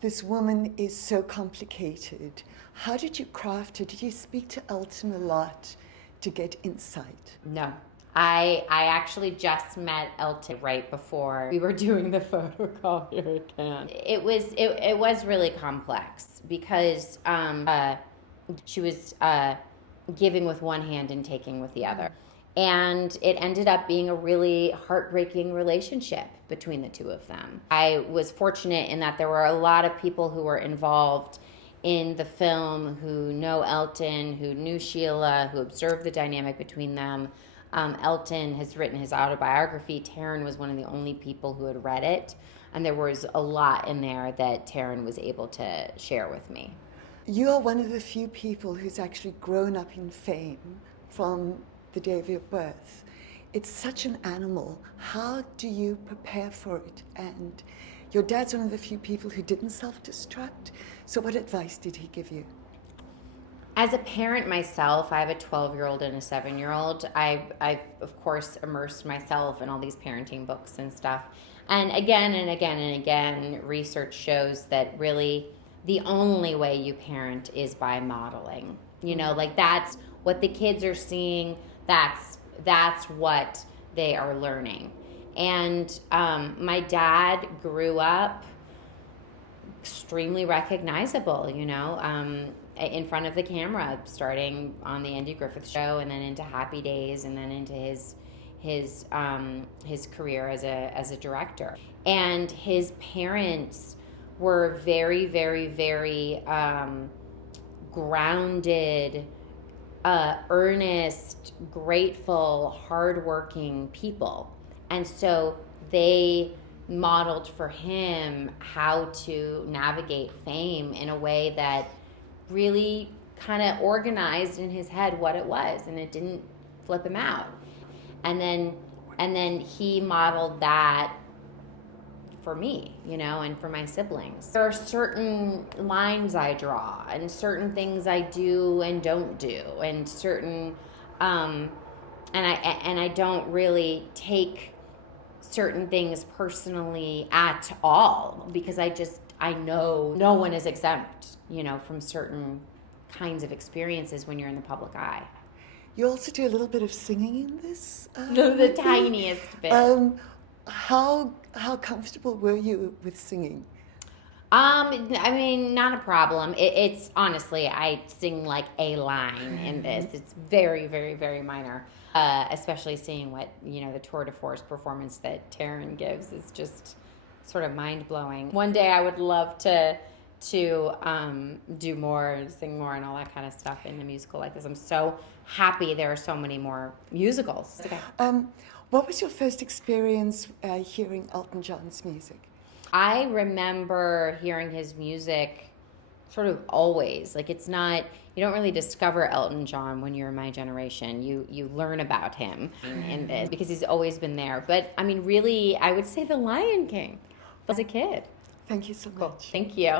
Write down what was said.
this woman is so complicated. How did you craft her? Did you speak to Elton a lot to get insight? No. I actually just met Elton right before we were doing the photo call here again. It was really complex because she was giving with one hand and taking with the other. And it ended up being a really heartbreaking relationship between the two of them. I was fortunate in that there were a lot of people who were involved in the film who know Elton, who knew Sheila, who observed the dynamic between them. Elton has written his autobiography. Taryn was one of the only people who had read it. And there was a lot in there that Taryn was able to share with me. You are one of the few people who's actually grown up in fame from the day of your birth. It's such an animal. How do you prepare for it? And your dad's one of the few people who didn't self-destruct. So what advice did he give you? As a parent myself, I have a 12-year-old and a 7-year-old. I've of course immersed myself in all these parenting books and stuff. And again and again and again, research shows that really the only way you parent is by modeling. You know, like that's what the kids are seeing. That's what they are learning. And my dad grew up extremely recognizable, you know, in front of the camera, starting on the Andy Griffith Show and then into Happy Days and then into his career as a director. And his parents were very, very, very grounded, earnest, grateful, hardworking people. And so they modeled for him how to navigate fame in a way that really kind of organized in his head what it was, and it didn't flip him out. And then he modeled that for me, you know, and for my siblings. There are certain lines I draw and certain things I do and don't do, and certain and I don't really take certain things personally at all, because I know no one is exempt, you know, from certain kinds of experiences when you're in the public eye. You also do a little bit of singing in this? The tiniest bit. How comfortable were you with singing? I mean, not a problem. It's honestly, I sing like a line in this. It's very, very, very minor. Especially seeing what, you know, the tour de force performance that Taryn gives is just sort of mind-blowing. One day I would love to do more, sing more, and all that kind of stuff in a musical like this. I'm so happy there are so many more musicals. Okay. What was your first experience hearing Elton John's music? I remember hearing his music sort of always. Like, it's not, you don't really discover Elton John when you're my generation. You learn about him in this because he's always been there. But I mean, really, I would say The Lion King as a kid. Thank you so much. Thank you.